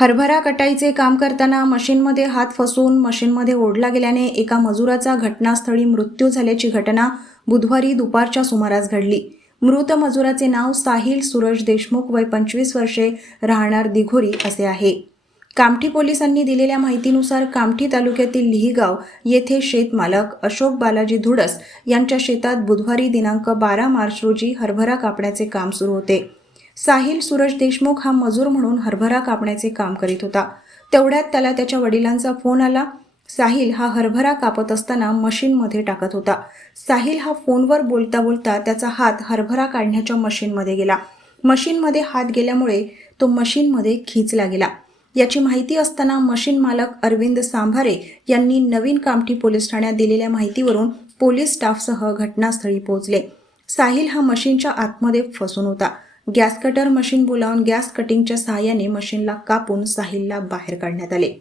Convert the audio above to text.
हरभरा कटाईचे काम करताना मशीनमध्ये हात फसवून मशीनमध्ये ओढला गेल्याने एका मजुराचा घटनास्थळी मृत्यू झाल्याची घटना बुधवारी दुपारच्या सुमारास घडली. मृत मजुराचे नाव साहिल सूरज देशमुख वय पंचवीस वर्षे राहणार दिघोरी असे आहे. कामठी पोलिसांनी दिलेल्या माहितीनुसार कामठी तालुक्यातील लिहिगाव येथे शेतमालक अशोक बालाजी धुडस यांच्या शेतात बुधवारी दिनांक बारा मार्च रोजी हरभरा कापण्याचे काम सुरू होते. साहिल सूरज देशमुख हा मजूर म्हणून हरभरा कापण्याचे काम करीत होता. तेवढ्यात त्याला त्याच्या वडिलांचा फोन आला. साहिल हा हरभरा कापत असताना मशीनमध्ये टाकत होता. साहिल हा फोनवर बोलता बोलता त्याचा हात हरभरा काढण्याच्या मशीनमध्ये गेला. मशीनमध्ये हात गेल्यामुळे तो मशीनमध्ये खिचला गेला. याची माहिती असताना मशीन मालक अरविंद सांभारे यांनी नवीन कामठी पोलीस ठाण्यात दिलेल्या माहितीवरून पोलीस स्टाफसह घटनास्थळी पोहोचले साहिल हा मशीनच्या आतमध्ये फसून होता गॅस कटर मशीन बोलावून गॅस कटिंगच्या सहाय्याने मशीनला कापून साहिलला बाहेर काढण्यात आले